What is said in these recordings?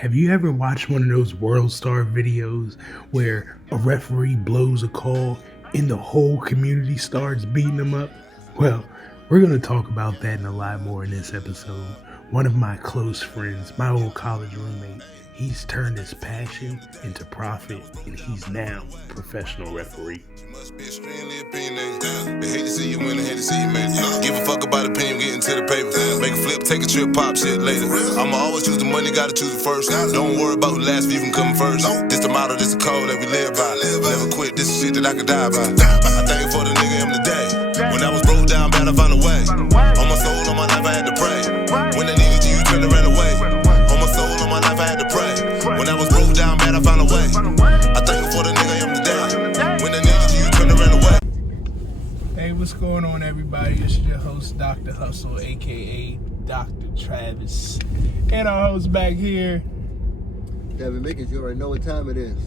Have you ever watched one of those World Star videos where a referee blows a call and the whole community starts beating them up? Well, we're going to talk about that and a lot more in this episode. One of my close friends, my old college roommate, he's turned his passion into profit, and he's now a professional referee. Must be extremely opinionated. They hate to see you win, they hate to see you make it. Give a fuck about opinion, getting to the paper. Make a flip, take a trip, pop shit later. I'ma always choose the money, gotta choose it first. Don't worry about who last, you can come first. This the motto, this the code that we live by. Never quit, this is shit that I could die by. I thank you for the nigga in the day. When I was broke down, bad, I found a way. On my soul, on my life, I had to pray. When I needed you, you turned and ran away. On my soul, on my life, I had to pray. When I was broke down, bad, I found a way. I thank you for the nigga in the day. When I needed you, you turned and ran away. Hey, what's going on, everybody? It's your host, Dr. Hustle, aka Dr. Travis, and our host back here. Devin Mickens, you already know what time it is.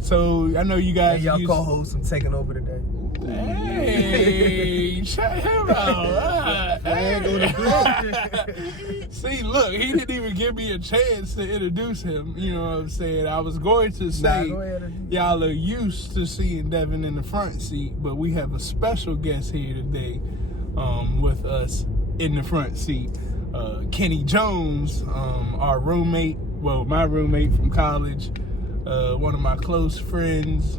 So I know you guys. Hey, y'all co-hosts, I'm taking over today. Hey, check him out. See, look, he didn't even give me a chance to introduce him. You know what I'm saying? I was going to say, y'all are used to seeing Devin in the front seat, but we have a special guest here today with us in the front seat. Kenny Jones, our roommate, well, my roommate from college, one of my close friends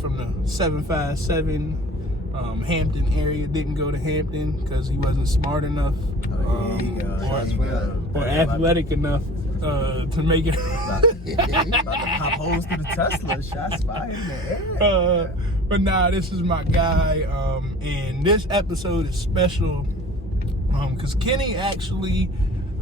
from the 757 Hampton area. Didn't go to Hampton because he wasn't smart enough or athletic enough to make it. About to pop holes through the Tesla. Shots fired in the air. But nah, this is my guy, and this episode is special because Kenny actually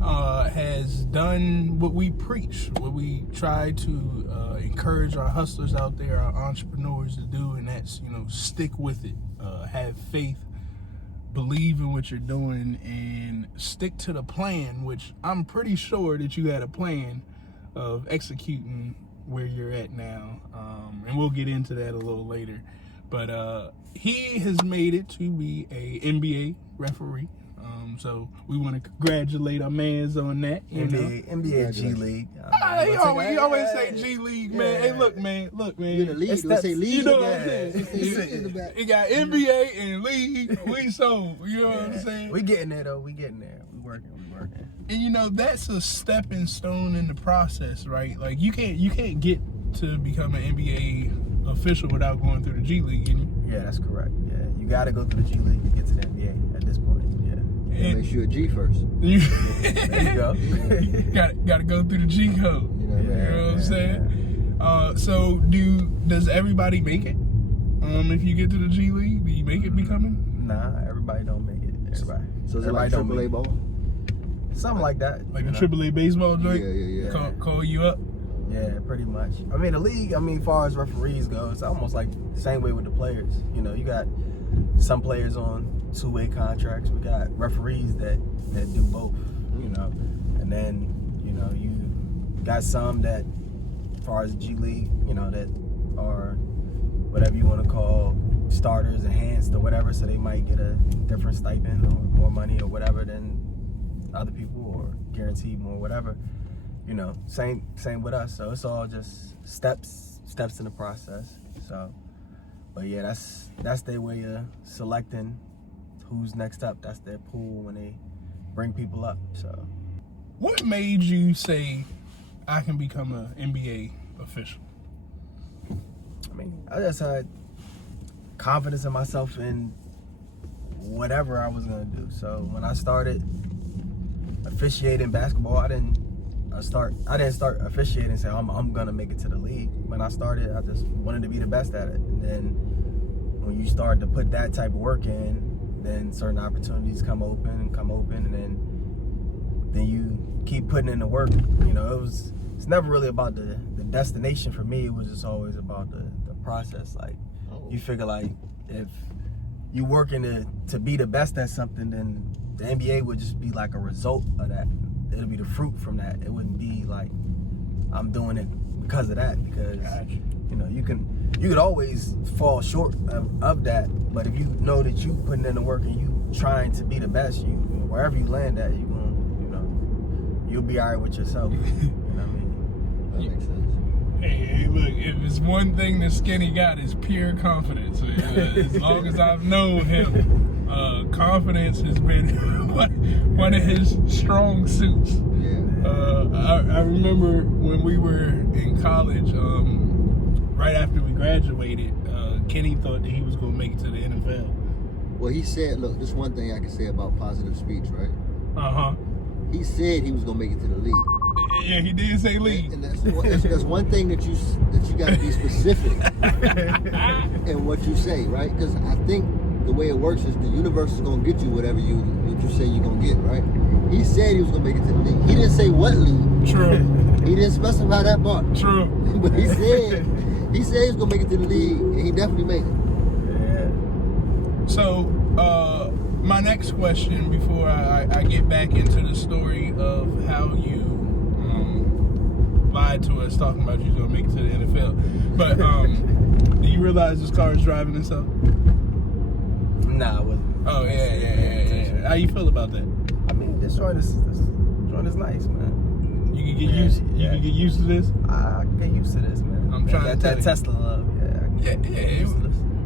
has done what we preach, what we try to encourage our hustlers out there, our entrepreneurs to do, and that's, stick with it, have faith, believe in what you're doing, and stick to the plan, which I'm pretty sure that you had a plan of executing where you're at now, and we'll get into that a little later. But he has made it to be a NBA referee. So we want to congratulate our mans on that. NBA G League. He always say G League, man. Yeah. Hey, look, man. You in the league, we say league. You know what I'm saying? It got NBA and league. We sold. You know what I'm saying? We getting there, though. We getting there. We working. And that's a stepping stone in the process, right? Like you can't get to become an NBA official without going through the G League, can you? Yeah, that's correct. Yeah, you got to go through the G League to get to the NBA at this point. And make sure G first. There you go. Got to go through the G code. You know what I'm saying? So does everybody make it? If you get to the G League, do you make it becoming? Nah, everybody don't make it. Everybody. So is it like AAA ball? Something like that. Like a AAA baseball joint? Yeah. Call you up? Yeah, pretty much. I mean, the league, as far as referees go, it's almost like the same way with the players. You got some players on two-way contracts. We got referees that do both, and then you got some that, as far as G League, that are whatever you want to call starters, enhanced or whatever, so they might get a different stipend or more money or whatever than other people, or guaranteed more, whatever. Same with us. So it's all just steps in the process. So, but yeah, that's their way of selecting who's next up. That's their pool when they bring people up. So, what made you say I can become an NBA official? I just had confidence in myself in whatever I was gonna do. So when I started officiating basketball, I didn't start officiating and say I'm gonna make it to the league. When I started, I just wanted to be the best at it. And then when you start to put that type of work in, then certain opportunities come open, and then you keep putting in the work. It's never really about the destination for me. It was just always about the process. Like, you figure, like, if you working to be the best at something, then the NBA would just be like a result of that. It'll be the fruit from that. It wouldn't be like I'm doing it because of that, because you could always fall short of that, but if you know that you putting in the work and you trying to be the best, wherever you land at, you'll be all right with yourself. You know what I mean? it's one thing that Skinny got is pure confidence. As long as I've known him, confidence has been one of his strong suits. I remember when we were in college, right after we graduated, Kenny thought that he was going to make it to the NFL. Well, he said, look, this one thing I can say about positive speech, right? Uh-huh. He said he was going to make it to the league. Yeah, he did say league. And that's one thing that you got to be specific in what you say, right? Because I think the way it works is the universe is going to get you whatever you say you're going to get, right? He said he was going to make it to the league. He didn't say what league. True. He didn't specify that part. True. But he said he was going to make it to the league, and he definitely made it. So, my next question before I get back into the story of how you lied to us talking about you going to make it to the NFL. But do you realize this car is driving itself? Nah, I wasn't. Oh, yeah. How you feel about that? I mean, this joint is nice, man. You can get used to this? I can get used to this, man. I'm trying to tell that Tesla love. Yeah.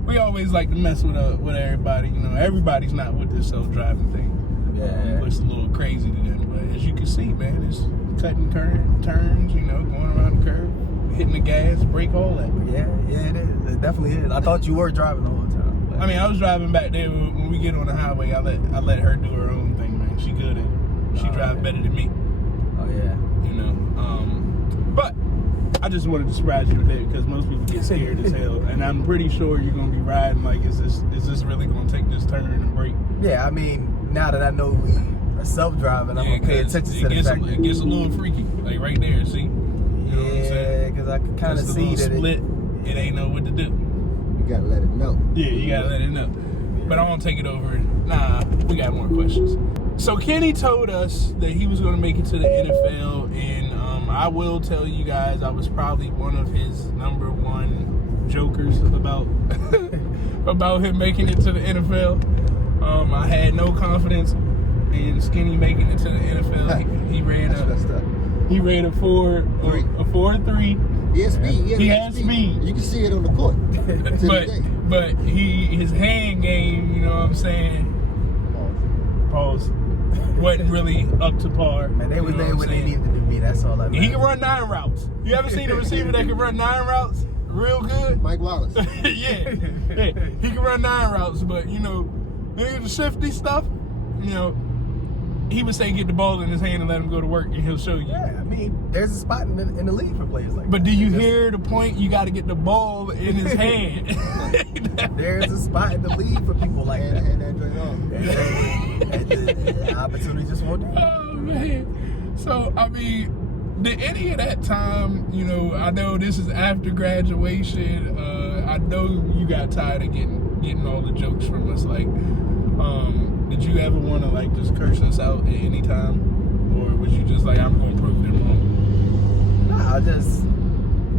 We always like to mess with everybody. You know, everybody's not with this self-driving thing. Yeah. It's a little crazy to them. But as you can see, man, it's cutting turns, you know, going around the curve, hitting the gas, brake, all that. Yeah, it is. It definitely is. I thought you were driving the whole time. But I mean, I was driving back there. When we get on the highway, I let her do her own thing, man. She good at it. She drives better than me. Oh, yeah. You know, but I just wanted to surprise you today because most people get scared as hell, and I'm pretty sure you're gonna be riding like, is this really gonna take this turn and brake? Yeah, I mean, now that I know we are self-driving, I'm gonna pay attention to the fact it gets a little freaky, like right there. See? You know what I'm saying? Because I can kind of see that split. It ain't know what to do. You got to let it know. Yeah, you gotta let it know. But I won't take it over. Nah, we got more questions. So Kenny told us that he was gonna make it to the NFL, and I will tell you guys, I was probably one of his number one jokers about about him making it to the NFL. I had no confidence in Skinny making it to the NFL. He ran a 4.3. He has speed. He has speed. You can see it on the court. but his hand game, you know what I'm saying? Pause. Wasn't really up to par. And they was there when they needed to be. That's all I mean. He can run 9 routes. You ever seen a receiver that can run 9 routes real good? Mike Wallace. yeah. He can run 9 routes, but you know, the shifty stuff, you know, he would say get the ball in his hand and let him go to work, and he'll show you. Yeah, I mean, there's a spot in the league for players like that. But do you hear the point? You got to get the ball in his hand. There's a spot in the league for people like that. And that joint on. And the opportunity just won't do. Oh man! So I mean, did any of that time? You know, I know this is after graduation. I know you got tired of getting all the jokes from us. Like, did you ever want to like just curse us out at any time, or was you just like, I'm gonna prove them wrong? Nah,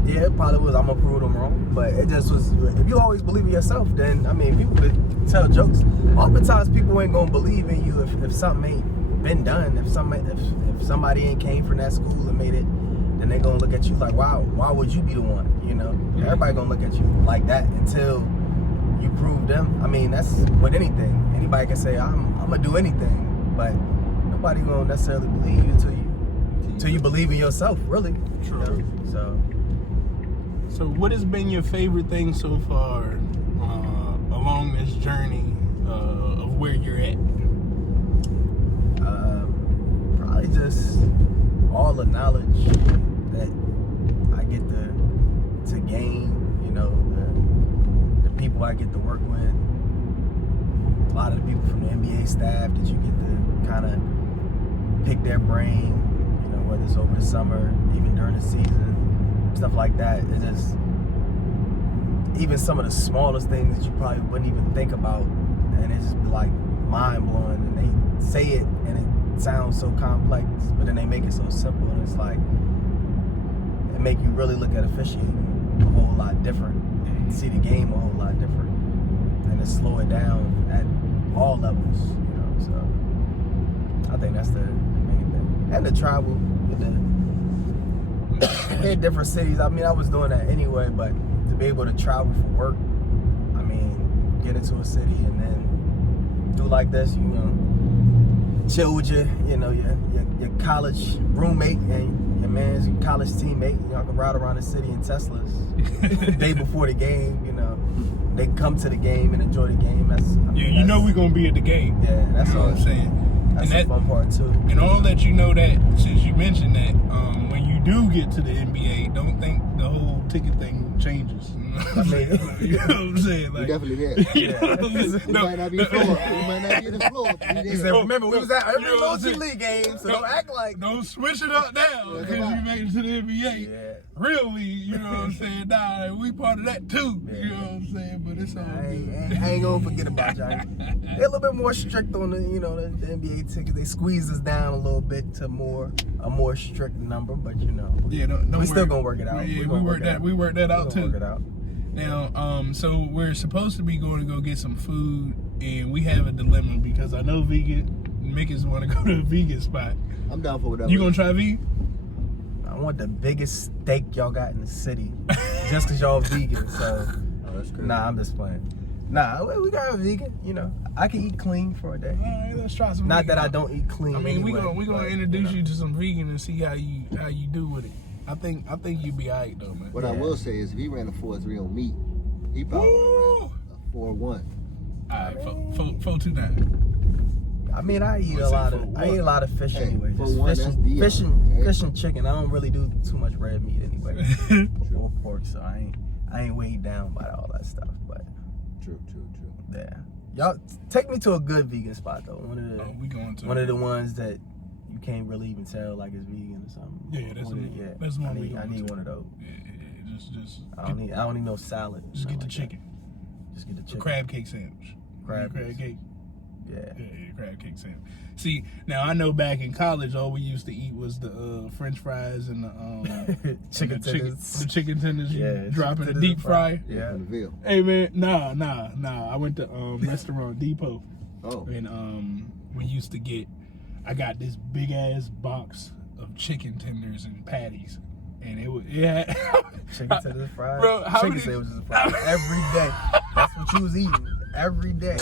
it probably was. I'm gonna prove them wrong, but it just was. If you always believe in yourself, then I mean, people could tell jokes. Oftentimes, people ain't gonna believe in you if something ain't been done. If somebody ain't came from that school and made it, then they gonna look at you like, wow, why would you be the one? You know, everybody gonna look at you like that until you prove them. I mean, that's with anything. Anybody can say I'm gonna do anything, but nobody gonna necessarily believe you until you believe in yourself. Really, True. You know? So what has been your favorite thing so far along this journey of where you're at? Probably just all the knowledge that I get to gain. You know, the people I get to work with. A lot of the people from the NBA staff that you get to kind of pick their brain. You know, whether it's over the summer, even during the season. Stuff like that. It just, even some of the smallest things that you probably wouldn't even think about, and it's just like mind blowing. And they say it, and it sounds so complex, but then they make it so simple, and it's like it make you really look at officiating a whole lot different, and see the game a whole lot different, and to slow it down at all levels. You know, so I think that's the main thing, and the travel with the hit different cities. I mean, I was doing that anyway, but to be able to travel for work, I mean, get into a city and then do like this, you know, chill with your college roommate and your man's college teammate. Y'all can ride around the city in Teslas the day before the game, you know. They come to the game and enjoy the game. You know we're gonna be at the game. Yeah, that's you know all what I'm saying. That's and the fun part too. And all that you know that, since you mentioned that, when you do get to the NBA, don't think the whole ticket thing changes. You know what I'm saying? You know what I'm saying? Like, We definitely did. you know what I'm saying? We might not be floor. We might not be the floor. He said, remember, we was at every You know what I'm low saying? league game, so don't act like. Don't switch it up now because you made it to the NBA. Yeah. Really, you know what I'm saying? Nah, we part of that too. Yeah. You know what I'm saying? But it's all good. I ain't gonna forget about y'all. They're a little bit more strict on the NBA tickets. They squeeze us down a little bit to a more strict number, but you know. Yeah, don't we worry. still gonna work it out. Yeah, we work that out too. Work it out. Now, so we're supposed to be going to go get some food, and we have a dilemma because I know Mickens want to go to a vegan spot. I'm down for whatever. You gonna try vegan? I want the biggest steak y'all got in the city, just cause y'all vegan. So, Oh, that's crazy. nah, I'm just playing. Nah, we got a vegan. You know, I can eat clean for a day. All right, let's try some. Not vegan. that I don't eat clean. I mean, anyway, we gonna but, introduce you to some vegan and see how you do with it. I think you'd be alright though, man. What I will say is, if he ran a 4.3 on meat, he probably ran a 4.1. All right, 429. I mean, I eat What's a that lot for? of What? I eat a lot of fish Hey, anyway. for Just one, that's Dion, right? fish and chicken. I don't really do too much red meat anyway, or pork. So I ain't weighed down by all that stuff. But True. yeah, y'all take me to a good vegan spot though. We going to One of the ones that you can't really even tell like it's vegan or something. Yeah, that's the one we going I need to. one of those. Yeah, just I don't need no salad. just get the nothing like chicken. that. Just get the The chicken. crab cake sandwich. Crab cake. cake. Yeah, crab cake sandwich. See, now I know back in college, all we used to eat was the French fries and the Chicken and tenders. The chicken tenders you Yeah, drop in chicken the tenders deep fry. and fries. Yeah. From the Ville. Hey man, nah. I went to Restaurant Depot, Oh. and we used to get. I got this big ass box of chicken tenders and patties, and it had Chicken tenders fries. Bro, how chicken many- sandwiches and fries every day. That's what you was eating every day.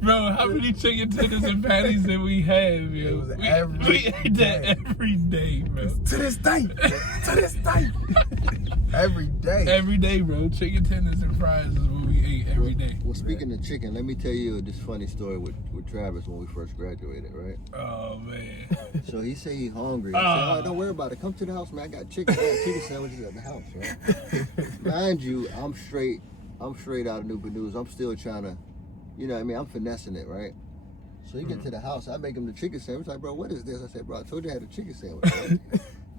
Bro, how many chicken tenders and patties did we have, yo? It was we every ate that day. every day, bro. To this day. Every day. Every day, bro. Chicken tenders and fries is what we ate every day. Well, speaking of chicken, let me tell you this funny story with Travis when we first graduated, right? Oh man. So he say he hungry. I said, oh, don't worry about it. Come to the house, man. I got chicken. I got chicken sandwiches at the house, right? Mind you, I'm straight out of Newport News. I'm still trying to, you know what I mean? I'm finessing it, right? So he get to the house. I make him the chicken sandwich. Like, bro, what is this? I said, bro, I told you I had a chicken sandwich. Right?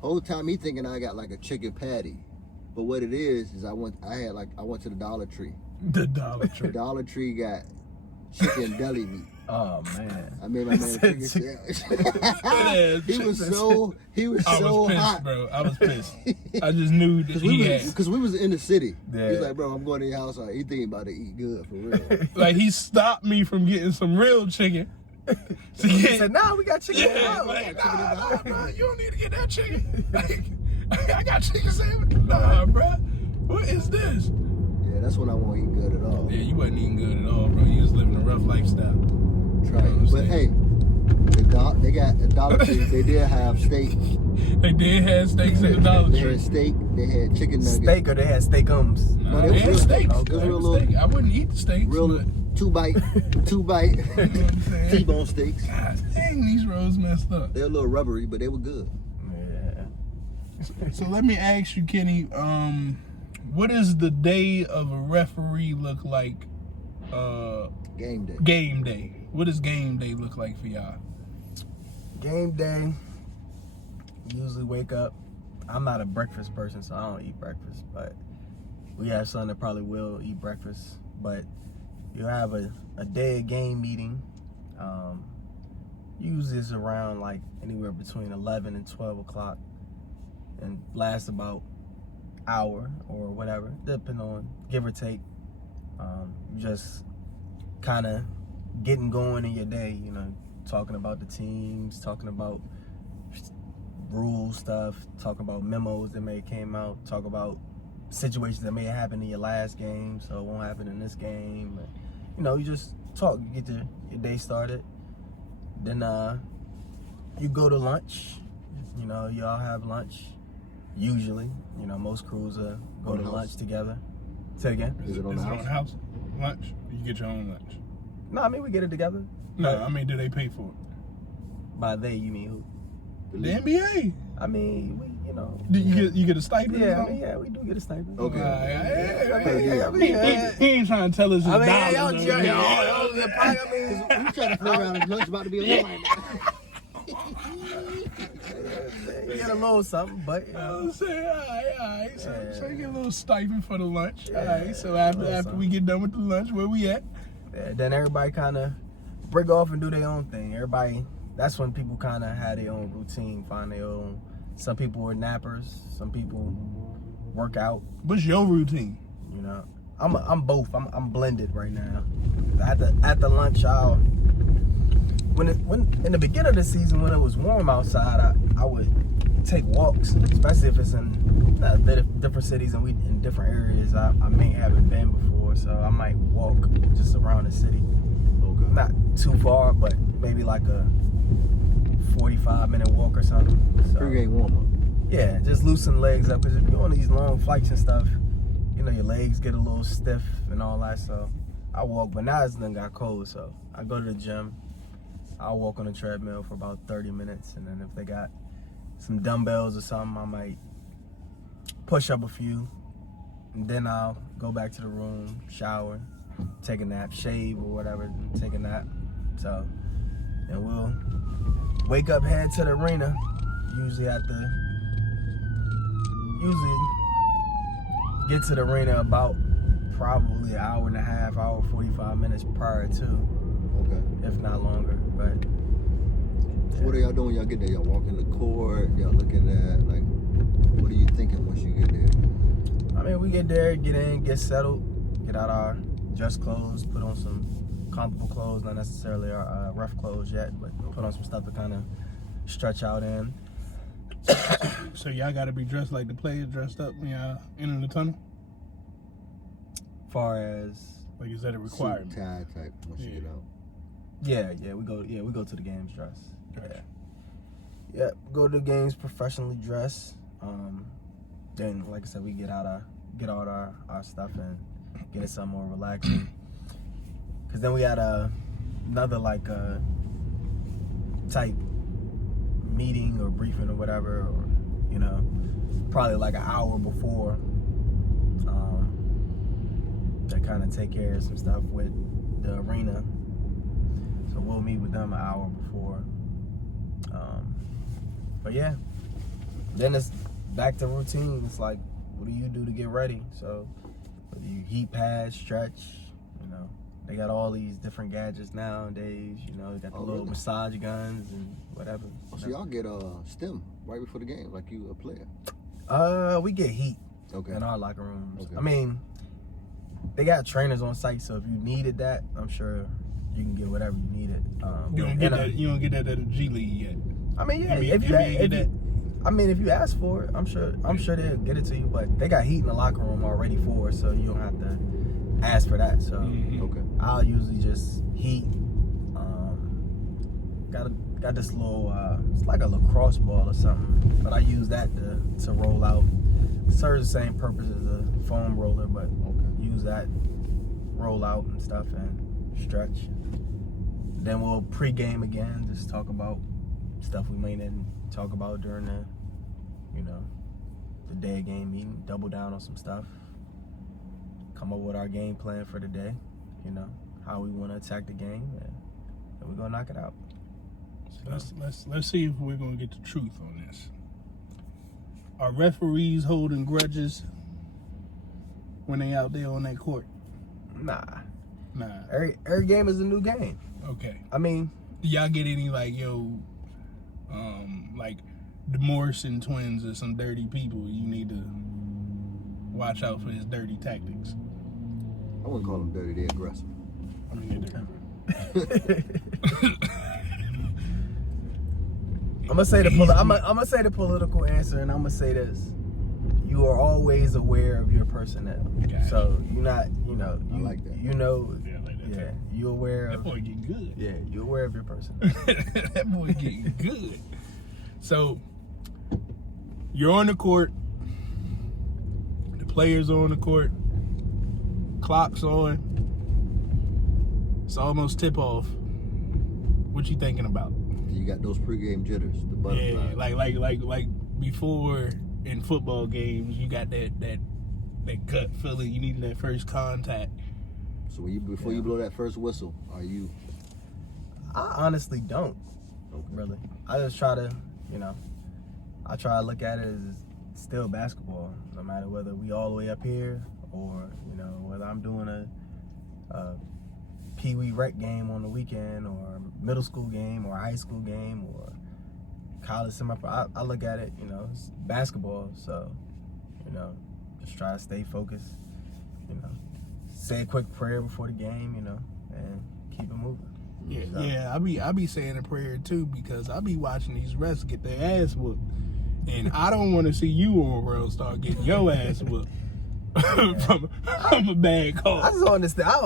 Whole time he thinking I got like a chicken patty. But what it is I went to the Dollar Tree. The Dollar Tree. The Dollar Tree got chicken deli meat. Oh man. I made my man a chicken sandwich. He was so I was pissed, hot. bro. I was pissed. I just knew that Because we was in the city. Yeah. He's like, bro, I'm going to your house. He thinking about to eat good for real. like he stopped me from getting some real chicken. He said, nah, we got chicken. Yeah, in the like, house." nah, bro, you don't need to get that chicken. Like, I got chicken sandwich. Nah, bro. What is this? Yeah, that's when I won't eat good at all. Yeah, you wasn't eating good at all, bro. You was living a rough lifestyle. Try it. But hey, they got the Dollar Tree. They did have steak. They did have steaks in the Dollar They Tree. had steak. They had chicken nuggets. Steak or they had steakums. Nah, No, they had steaks. It was real little. I wouldn't eat the steaks. Real but, two bite, you know what I'm saying? T-bone steaks. God dang, these rolls messed up. They're a little rubbery, but they were good. Yeah. So let me ask you, Kenny, what does the day of a referee look like? Game day. Game day. What does game day look like for y'all? Game day. Usually wake up. I'm not a breakfast person, so I don't eat breakfast. But we have some that probably will eat breakfast. But you have a day of game meeting. Usually it's around like anywhere between 11 and 12 o'clock, and lasts about hour or whatever, depending on give or take. Just kind of getting going in your day, you know, talking about the teams, talking about rule stuff, talk about memos that may have came out, talk about situations that may have happened in your last game, so it won't happen in this game. You know, you just talk, you get your day started. Then you go to lunch. You know, y'all have lunch. Usually, you know, most crews go to lunch together. Say it again. Is it on the house? Lunch? You get your own lunch? No, I mean, we get it together. No, I mean, do they pay for it? By they, you mean who? The NBA. I mean, we, you know. Do you get a stipend? Yeah, I mean, yeah, we do get a stipend. Okay. He ain't trying to tell us his dollars. We trying to play around and lunch about to be a line. You get a little something, but you know. All right. So you get a little stipend for the lunch. Yeah, All right. So after we get done with the lunch, where we at? Yeah, then everybody kind of break off and do their own thing. Everybody, that's when people kind of had their own routine, find their own. Some people were nappers. Some people work out. What's your routine? You know, I'm both. I'm blended right now. At the lunch hour, when in the beginning of the season when it was warm outside, I would take walks, especially if it's in different cities and we in different areas I may haven't been before. So I might walk just around the city. Okay. Not too far, but maybe like a 45-minute walk or something. So, Pregame warm up. yeah, just loosen legs up because if you're on these long flights and stuff, you know, your legs get a little stiff and all that. So I walk, but now it's done got cold, so I go to the gym. I'll walk on the treadmill for about 30 minutes, and then if they got some dumbbells or something, I might push up a few, and then I'll go back to the room, shower, take a nap, shave or whatever, and take a nap. So, and we'll wake up, head to the arena. Usually get to the arena about probably an hour and a half, hour 45 minutes prior to, Okay. if not longer. But So what are y'all doing when y'all get there? Y'all walking the court, y'all looking at, like, what are you thinking once you get there? I mean, we get there, get in, get settled, get out our dress clothes, put on some comfortable clothes, not necessarily our rough clothes yet, but put on some stuff to kind of stretch out in. So y'all got to be dressed like the players dressed up when y'all enter the tunnel? Far as, Like, is that a requirement? Suit, tie type once you get out. yeah, we go to the games dressed. Yeah, go to the games professionally dressed. Then, like I said, we get out our stuff and get it something more relaxing. Cause then we had another like type meeting or briefing or whatever, or you know, probably like an hour before. That kind of take care of some stuff with the arena. So we'll meet with them an hour before. But yeah, then it's back to routine. It's like, what do you do to get ready? So you heat pads, stretch, you know. They got all these different gadgets nowadays, you know. They got the little massage guns and whatever. So y'all get stim right before the game, like you a player? We get heat in our locker rooms. Okay. I mean, they got trainers on site, so if you needed that, I'm sure you can get whatever you needed. You don't get that at a G League yet. I mean, yeah. If you ask for it, I'm sure they'll get it to you. But they got heat in the locker room already for it, so you don't have to ask for that. So Okay. I'll usually just heat. Got this little, it's like a lacrosse ball or something, but I use that to roll out. It serves the same purpose as a foam roller, but use that, roll out and stuff and stretch. Then we'll pregame again, just talk about stuff we may didn't talk about during the, you know, the day of game meeting, double down on some stuff, come up with our game plan for the day, you know, how we want to attack the game, and we're gonna knock it out. So let's see if we're gonna get the truth on this. Are referees holding grudges when they out there on that court? Nah. Every game is a new game. Okay. I mean, y'all get any like like the Morrison twins or some dirty people you need to watch out for his dirty tactics? I wouldn't call them dirty, they're aggressive. I mean, they're dirty. I'm gonna say the political answer, and I'm gonna say this: you are always aware of your personnel. Gotcha. So you're not, I like that. Yeah, I like that too. you're aware That of. boy getting good. Yeah, you're aware of your personnel. That boy getting good. So you're on the court. The players are on the court. Clock's on. It's almost tip off. What you thinking about? You got those pregame jitters, the butterflies. Yeah, like before in football games, you got that gut feeling. You need that first contact. So before you blow that first whistle, are you? I honestly don't. Really. I just try to, I try to look at it as still basketball, no matter whether we all the way up here or, whether I'm doing a Pee Wee rec game on the weekend or middle school game or high school game or college semi-pro. I look at it, it's basketball, so, just try to stay focused, say a quick prayer before the game, and keep it moving. Yeah, So, yeah. I be saying a prayer too because I be watching these refs get their ass whooped, and I don't want to see you on world start getting your ass whooped from a bad call. I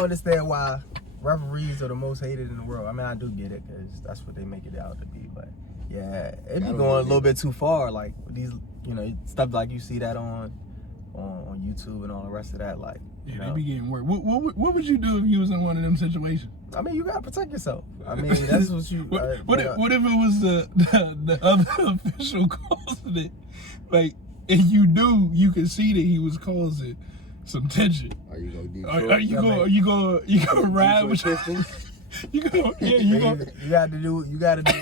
understand why referees are the most hated in the world. I mean, I do get it because that's what they make it out to be. But yeah, it be going a little bit too far. Like these, stuff like you see that on YouTube and all the rest of that. Like, Yeah, they be getting worse. What would you do if you was in one of them situations? I mean, you gotta protect yourself. I mean, that's what you. What if it was the other official causing it? Like, and you can see that he was causing some tension. Are you gonna do? Are you gonna ride with your? You go. Yeah, you go. You got to do what you got to do.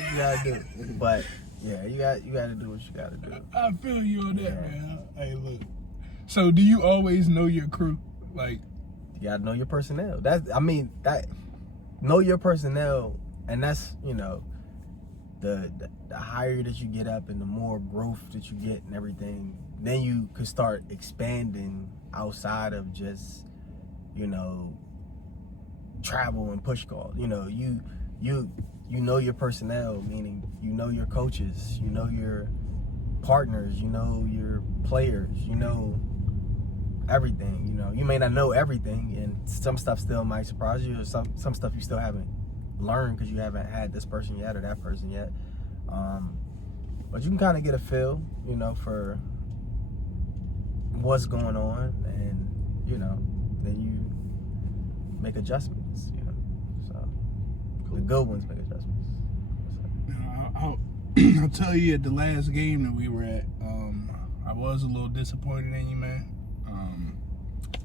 But yeah, you got to do what you got to do. I feel you on that, man. Hey, look. So, do you always know your crew? Like, you got to know your personnel. Know your personnel, and that's the higher that you get up and the more growth that you get and everything, then you could start expanding outside of just travel and push call. You know your personnel, meaning your coaches, your partners, your players, everything. You may not know everything, and some stuff still might surprise you, or some stuff you still haven't learned because you haven't had this person yet or that person yet. But you can kind of get a feel, for what's going on, and then you make adjustments. So the good ones make adjustments. I'll tell you, at the last game that we were at, I was a little disappointed in you, man.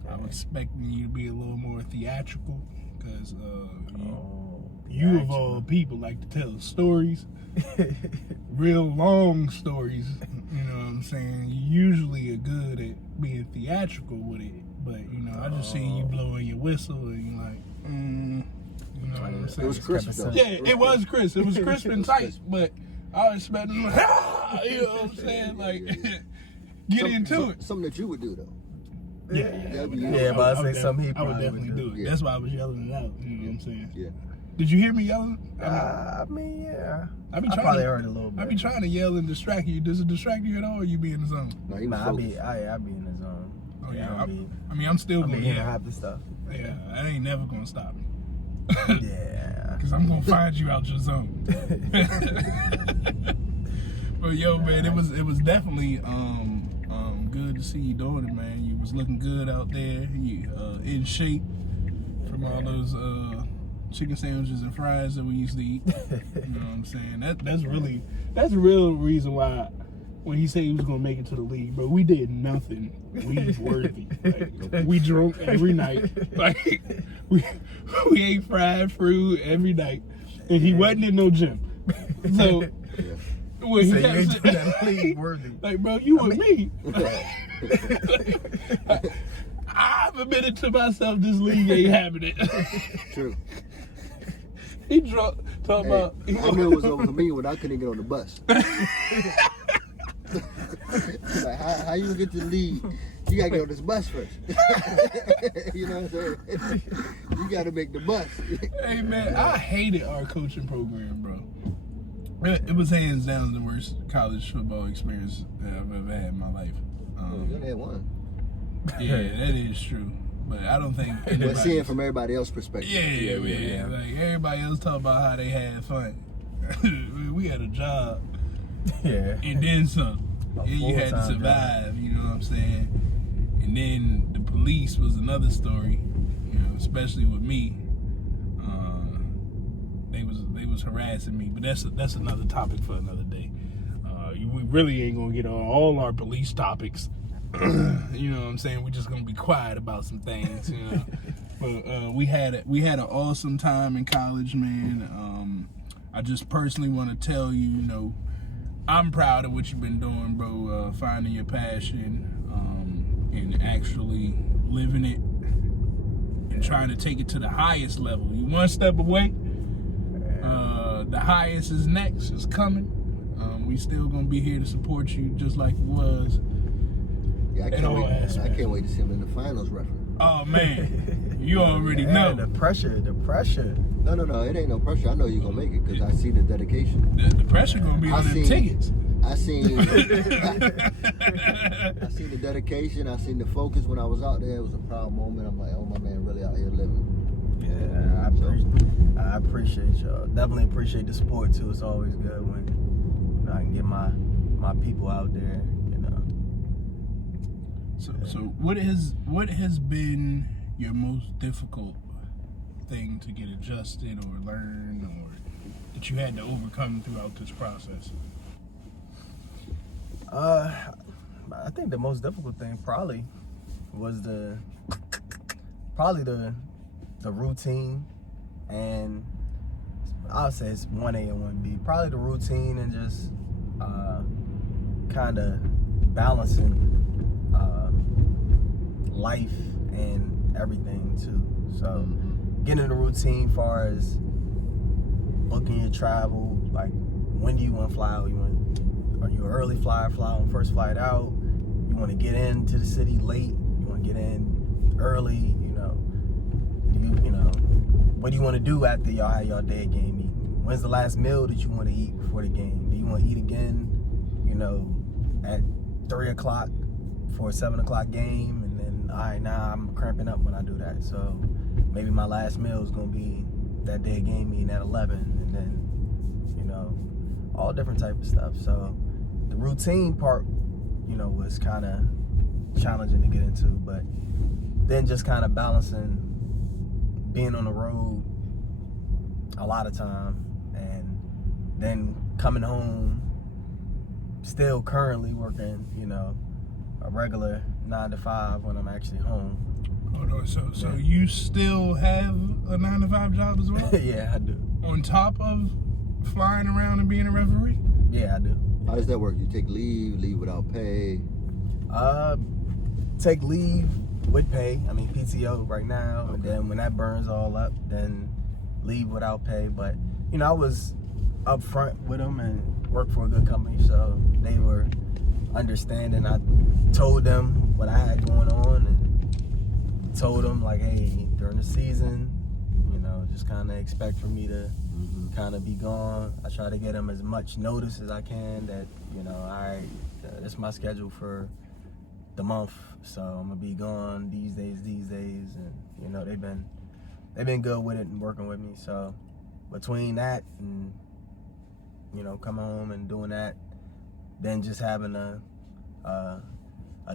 I was expecting you to be a little more theatrical because you of all people like to tell stories, real long stories. You know what I'm saying? You usually are good at being theatrical with it, but I just see you blowing your whistle and you're like, you know what I'm saying? It was crisp though. Yeah, it was crisp. It was crisp and tight, but I was expecting, you know what I'm saying? Like, get into it. Something that you would do though. Yeah, but I say some people I would definitely do it. Yeah. That's why I was yelling it out. You know what I'm saying? Yeah. Did you hear me yelling? I mean, yeah. I probably heard a little bit. I be trying to yell and distract you. Does it distract you at all, or you be in the zone? No, he was I focused. be in the zone. Oh yeah. I I'm still gonna hear yell. half the stuff. Yeah, I ain't never gonna stop me. Yeah. Cause I'm gonna find you out your zone. But yo, man, it was definitely good to see you doing it, man. You was looking good out there. You in shape from all those chicken sandwiches and fries that we used to eat. You know what I'm saying? That's the real reason why when he said he was gonna make it to the league, bro, we did nothing league worthy. Like, we drunk every night. Like we ate fried fruit every night, and he wasn't in no gym. So. When he kept saying, like, bro, you and me. I've admitted to myself this league ain't having it. True. He drunk, talking about. I knew it was over for me when I couldn't get on the bus. Like, how you get to the league? You gotta get on this bus first. You know what I'm saying? You gotta make the bus. Hey man, I hated our coaching program, bro. It was hands down the worst college football experience that I've ever had in my life. You only had one. Yeah, that is true. But I don't think But seeing from everybody else's perspective. Yeah. Like everybody else talk about how they had fun. We had a job. Yeah. And then some. And you had to survive, job. you know what I'm saying? And then the police was another story, you know, especially with me. They was harassing me, but that's another topic for another day. We really ain't gonna get on all our police topics. You know what I'm saying? We're just gonna be quiet about some things, you know. But we had an awesome time in college, man. I just personally want to tell you, you know, I'm proud of what you've been doing, bro. Finding your passion and actually living it and trying to take it to the highest level. You one step away. The highest is next. It's coming. We still gonna be here to support you, just like it was. Yeah, I can't wait to see him in the finals referee. Oh man, you already know the pressure. No, it ain't no pressure. I know you're gonna make it because I see the dedication. The pressure gonna be on them tickets. I seen the dedication. I seen the focus when I was out there. It was a proud moment. I'm like, oh, my man really out here living. Yeah, I appreciate y'all. Definitely appreciate the support too. It's always good when I can get my people out there, you know. So what has been your most difficult thing to get adjusted or learn or that you had to overcome throughout this process? I think the most difficult thing probably was the routine, and I'll say it's 1A and 1B. Probably the routine and just kind of balancing life and everything too. So getting in the routine far as booking your travel, like when do you want to fly out? Are you an early flyer, fly on first flight out? You want to get into the city late? You want to get in early? You know, what do you want to do after y'all had y'all day game eating? When's the last meal that you want to eat before the game? Do you want to eat again, you know, at 3 o'clock for a 7 o'clock game? And then, all right, now I'm cramping up when I do that. So maybe my last meal is going to be that day game eating at 11. And then, you know, all different type of stuff. So the routine part, you know, was kind of challenging to get into, but then just kind of balancing being on the road a lot of time and then coming home, still currently working, you know, a regular 9 to 5 when I'm actually home. Hold on, so you still have a 9 to 5 job as well? Yeah, I do. On top of flying around and being a referee? Yeah, I do. How does that work? You take leave without pay? Take leave with pay. I mean, PTO right now. Okay. And then when that burns all up, then leave without pay. But, you know, I was up front with them and worked for a good company, so they were understanding. I told them what I had going on and told them, like, hey, during the season, you know, just kind of expect for me to kind of be gone. I try to get them as much notice as I can that, you know, this is my schedule for the month, so I'm gonna be gone these days, and you know they've been good with it and working with me. So between that and, you know, coming home and doing that, then just having a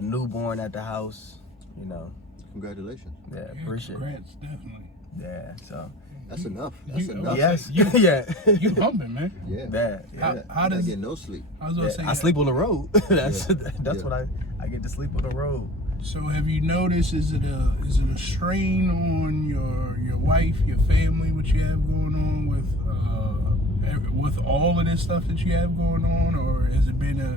newborn at the house, you know. Congratulations. Yeah, appreciate it. Congrats, definitely. Yeah, so that's enough. That's enough. Yes, you yeah. humping, man. Yeah. Bad. Yeah. How does I get no sleep? I was gonna say I sleep on the road. That's Yeah. what I get to sleep on the road. So have you noticed, is it a strain on your wife, your family, what you have going on with all of this stuff that you have going on, or has it been a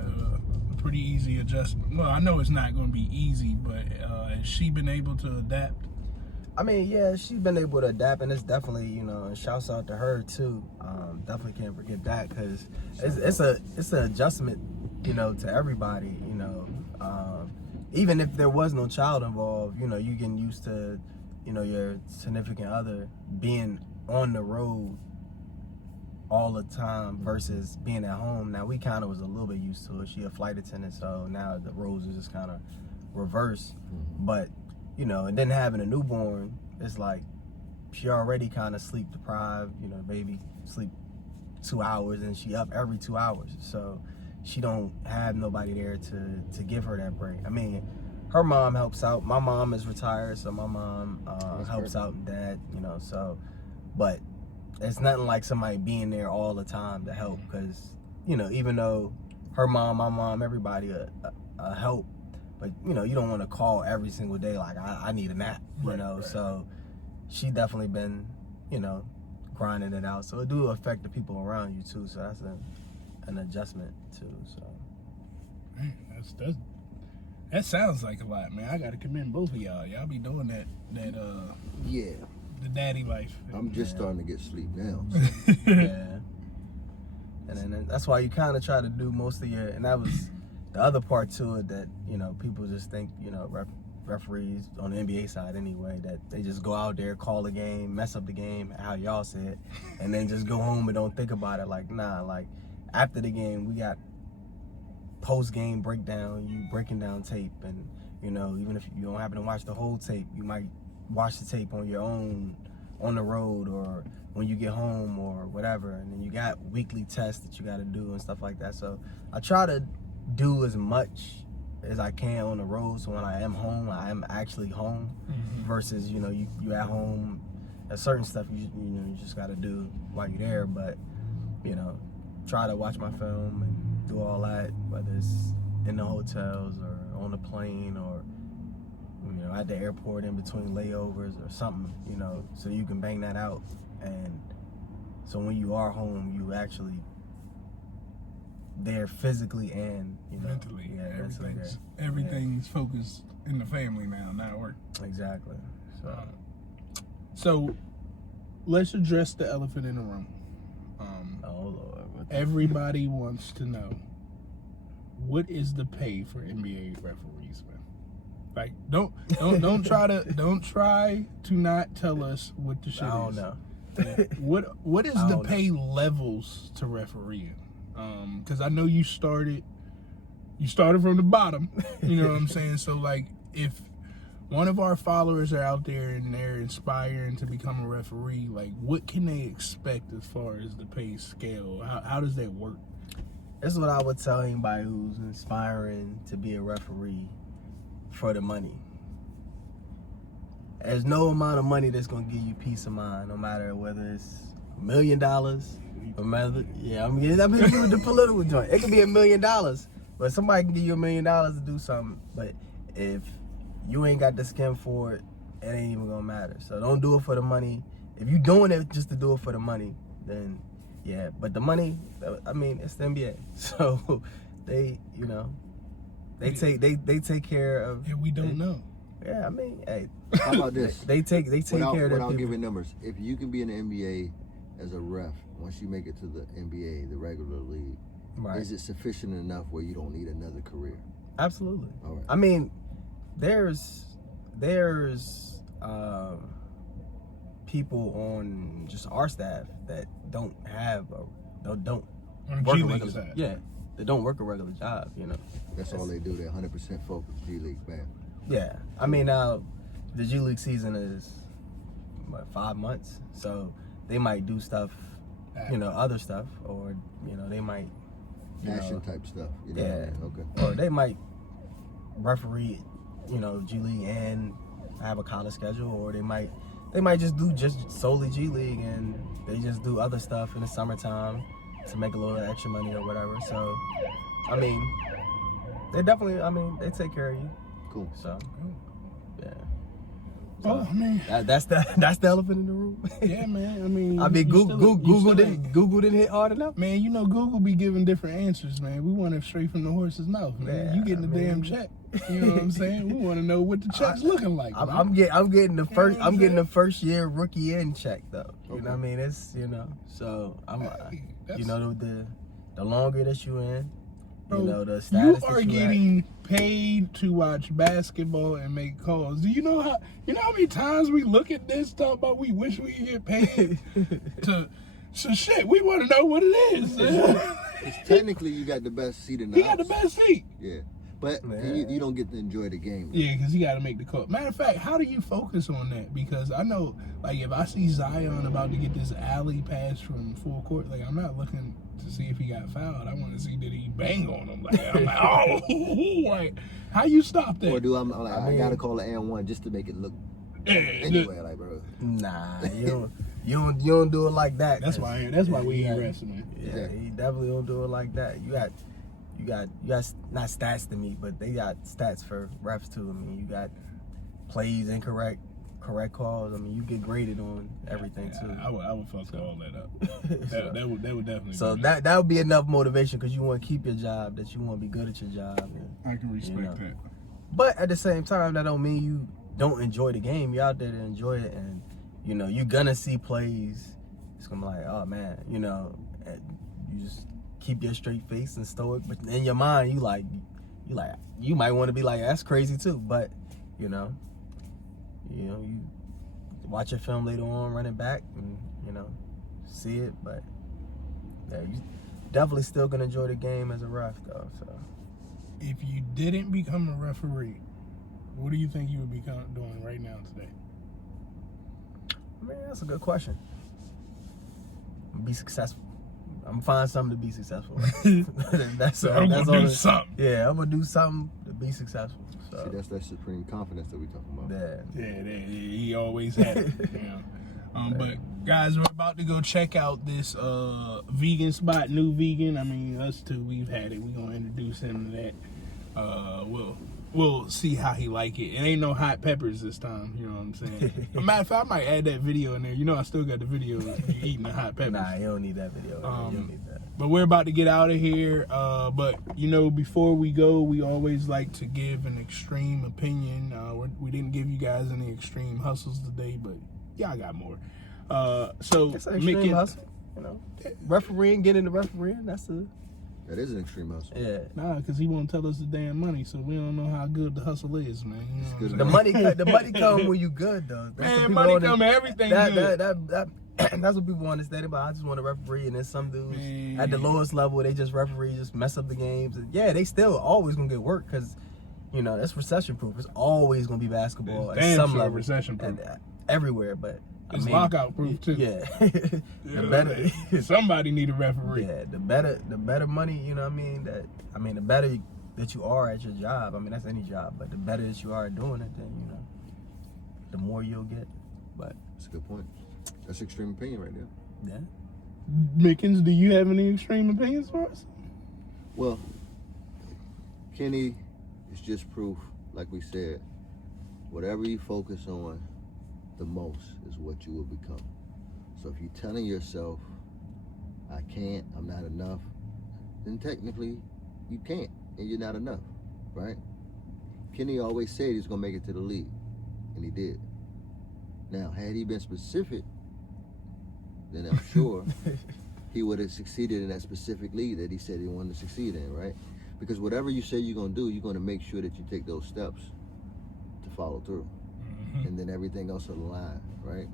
pretty easy adjustment? Well, I know it's not going to be easy, but has she been able to adapt? I mean, yeah, she's been able to adapt, and it's definitely, you know, and shouts out to her too. Definitely can't forget that, because it's an adjustment, you know, to everybody, you know. Even if there was no child involved, you know, you getting used to, you know, your significant other being on the road all the time versus being at home. Now we kind of was a little bit used to it. She a flight attendant, so now the roles are just kind of reversed. But you know, and then having a newborn, it's like she already kind of sleep deprived. You know, baby sleep 2 hours and she up every 2 hours, so she don't have nobody there to give her that break. I mean, her mom helps out. My mom is retired, so my mom helps out and dad, you know, so, but it's nothing like somebody being there all the time to help, because, you know, even though her mom, my mom, everybody help, but, you know, you don't want to call every single day like, I need a nap, you know, so she definitely been, you know, grinding it out. So it do affect the people around you too, so that's an adjustment too, so. Man, that sounds like a lot, man. I gotta commend both of y'all. Y'all be doing that Yeah. the daddy life. I'm just starting to get sleep now. Yeah. And then that's why you kind of try to do most of your, and that was the other part to it, that, you know, people just think, you know, referees on the NBA side anyway, that they just go out there, call the game, mess up the game, how y'all said, and then just go home and don't think about it. Like, nah, like after the game, we got post-game breakdown, you breaking down tape, and, you know, even if you don't happen to watch the whole tape, you might watch the tape on your own, on the road, or when you get home, or whatever. And then you got weekly tests that you got to do and stuff like that. So I try to do as much as I can on the road, so when I am home, I am actually home, versus, you know, you at home, there's certain stuff you know, you just got to do while you're there. But, you know, try to watch my film and do all that, whether it's in the hotels or on the plane, or, you know, at the airport in between layovers or something, you know, so you can bang that out. And so when you are home, you actually there physically and, you know, mentally. Yeah, Everything's focused in the family now, not work. Exactly. So let's address the elephant in the room. Oh Lord. Everybody wants to know, what is the pay for NBA referees, man? Like, don't try to not tell us what the shit is. I don't know. What is the pay levels to refereeing? Because I know you started from the bottom. You know what I'm saying? So, like, if one of our followers are out there and they're inspiring to become a referee, like, what can they expect as far as the pay scale? How does that work? This is what I would tell anybody who's inspiring to be a referee for the money. There's no amount of money that's gonna give you peace of mind, no matter whether it's $1 million or whether, I'm gonna with the political joint. It could be $1 million, but somebody can give you $1 million to do something. But if you ain't got the skin for it, it ain't even gonna matter. So don't do it for the money. If you doing it just to do it for the money, then yeah. But the money, I mean, it's the NBA, so they, you know, they take care of. Yeah, we don't know. Yeah, I mean, hey. How about this? They take care of their without people. giving numbers. If you can be in the NBA as a ref, once you make it to the NBA, the regular league, Right. is it sufficient enough where you don't need another career? Absolutely. All right. I mean, there's people on just our staff that don't have don't On work G a League regular, side. yeah, they don't work a regular job, you know. That's all they do. They're 100% focused. G League, bam. Yeah, I mean, now the G League season is what, 5 months, so they might do stuff, you know, other stuff, or, you know, they might, Passion type stuff. You know yeah, what I mean? Okay. or they might referee, you know, G League and have a college schedule, or they might just do just solely G League and they just do other stuff in the summertime to make a little extra money or whatever. So, I mean, they definitely, I mean, they take care of you. Cool. So, yeah. Oh man, That's the elephant in the room. yeah, man. I mean, Google didn't hit hard enough. Man, you know Google be giving different answers, man. We want it straight from the horse's mouth, man. Yeah, You getting the damn check. You know what I'm saying? We want to know what the check's looking like. I'm getting the first the first year rookie in check though. You know what I mean? It's, you know, so I'm you know, the longer that you in, Bro, you know, the status you are that you getting paid to watch basketball and make calls. Do you know how many times we look at this, talk about we wish we get paid So shit, we want to know what it is. Because technically, you got the best seat in the He house. got the best seat. Yeah. But Man. you don't get to enjoy the game. Yeah, because you got to make the call. Matter of fact, how do you focus on that? Because I know, like, if I see Zion about to get this alley pass from full court, like, I'm not looking to see if he got fouled. I want to see did he bang on him. Like, I'm like, oh, like, how you stop that? Or do I'm like, I gotta call an and one just to make it look anyway, like, bro. Nah, you don't do it like that. That's why we ain't wrestling. Yeah, you definitely don't do it like that. You got not stats to meet, but they got stats for refs too. I mean, you got plays incorrect, correct calls. I mean, you get graded on everything too. I would fuck all that up. that would definitely. So be that would be enough motivation because you want to keep your job, that you want to be good at your job. And, I can respect that. But at the same time, that don't mean you don't enjoy the game. You're out there to enjoy it, and you're gonna see plays. It's gonna be like, oh man, and you just keep your straight face and stoic. But in your mind, you might want to be like, that's crazy too. But you watch your film later on, run it back, and see it. But yeah, you definitely still gonna enjoy the game as a ref though. So If you didn't become a referee, what do you think you would be doing right now today? I mean, that's a good question. Be successful. I'm gonna find something to be successful. That's I'm that's gonna all. do something. Yeah, I'm gonna do something to be successful. So See, that's that supreme confidence that we talking about. yeah. He always had it. But guys, we're about to go check out this vegan spot, new vegan. I mean, us two, we've had it. We're gonna introduce him to that. We'll see how he like it. It ain't no hot peppers this time, you know what I'm saying? As a matter of fact, I might add that video in there. I still got the video of you eating the hot peppers. Nah, you don't need that video. You don't need that. But we're about to get out of here. But before we go, we always like to give an extreme opinion. We didn't give you guys any extreme hustles today, but y'all got more. So It's an extreme hustle, Refereeing, getting the refereeing, That is an extreme hustle. yeah. Nah, because he won't tell us the damn money, so we don't know how good the hustle is, man. You know what I'm good. saying? The money come when you good though. That's Man, money come and everything good. That's what people understand about. I just want to referee, and then some dudes Man. at the lowest level, they just referee, just mess up the games. And yeah, they still always gonna get work because that's recession proof. It's always gonna be basketball It's at damn some sure level, recession proof. and, everywhere. But It's lockout proof too. Yeah, the better. Somebody need a referee. Yeah, the better money. The better that you are at your job. I mean, that's any job, but the better that you are at doing it, then the more you'll get. But That's a good point. That's extreme opinion right there. yeah. Mickens, do you have any extreme opinions for us? Well, Kenny is just proof, like we said, whatever you focus on the most is what you will become. So if you're telling yourself, I can't, I'm not enough, then technically you can't and you're not enough, right? Kenny always said he was gonna make it to the league, and he did. Now, had he been specific, then I'm sure he would have succeeded in that specific league that he said he wanted to succeed in, right? Because whatever you say you're gonna do, you're gonna make sure that you take those steps to follow through. And then everything else will align, right?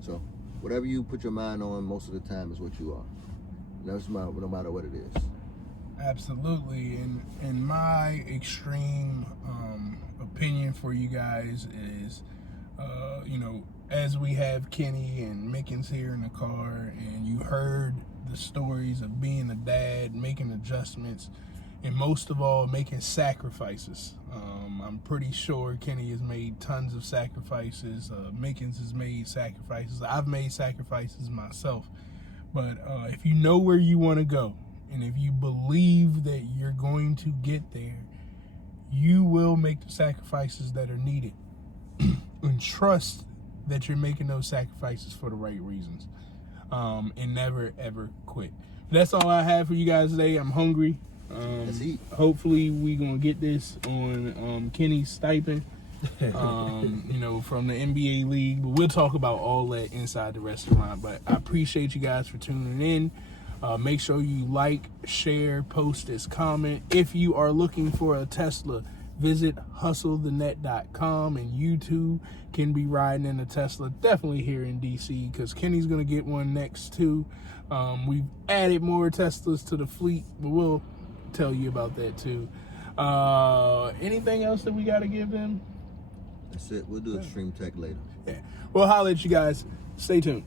So whatever you put your mind on most of the time is what you are. No matter what it is. Absolutely. And my extreme opinion for you guys is, as we have Kenny and Mickens here in the car, and you heard the stories of being a dad, making adjustments, and most of all, making sacrifices. I'm pretty sure Kenny has made tons of sacrifices. Mickens has made sacrifices. I've made sacrifices myself. But if you know where you want to go, and if you believe that you're going to get there, you will make the sacrifices that are needed. And trust that you're making those sacrifices for the right reasons. And never, ever quit. That's all I have for you guys today. I'm hungry. Let's eat. Hopefully we gonna get this on Kenny's stipend, from the NBA league. But we'll talk about all that inside the restaurant. But I appreciate you guys for tuning in. Make sure you like, share, post this comment. If you are looking for a Tesla, visit hustlethenet.com, and you too can be riding in a Tesla, definitely here in DC, because Kenny's going to get one next too. We've added more Teslas to the fleet, but we'll tell you about that too. Anything else that we got to give them? That's it. We'll do Extreme Tech later. Yeah. We'll holler at you guys. Stay tuned.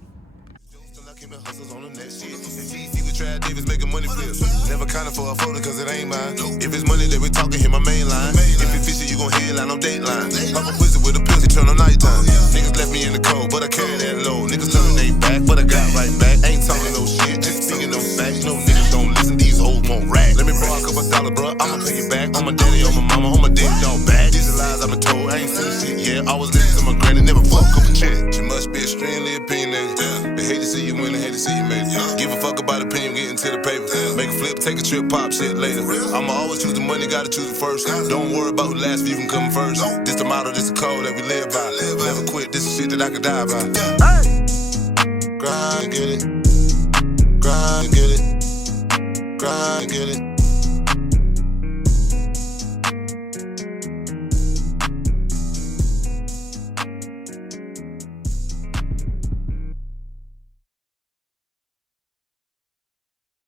Davis making money flips. Never counted for a photo cause it ain't mine. If it's money that we talking, hit my main line. If it fishy, you gon' headline on Dateline. Pop a pussy with a pussy, turn on nighttime. Niggas left me in the cold, but I carry that low. Niggas turn they back, but I got right back. Ain't talking no shit, just speaking no facts. No niggas don't listen, these hoes won't rap. Let me borrow a couple dollars, bro, I'ma pay you back. On my daddy, on my mama, on my daddy dog back. These are lies I've been told, I ain't seen shit yet. Always listen to my granny, never fuck up a check. She must be extremely opinionated. They hate to see you win, they hate to see you make it. Give a fuck about opinion, getting to the paper. Make a flip, take a trip, pop shit later. I'ma always choose the money, gotta choose it first. Don't worry about who last, you can come first. This the motto, this the code that we live by. Never quit, this is shit that I could die by. Grind and get it. Grind and get it. Grind and get it.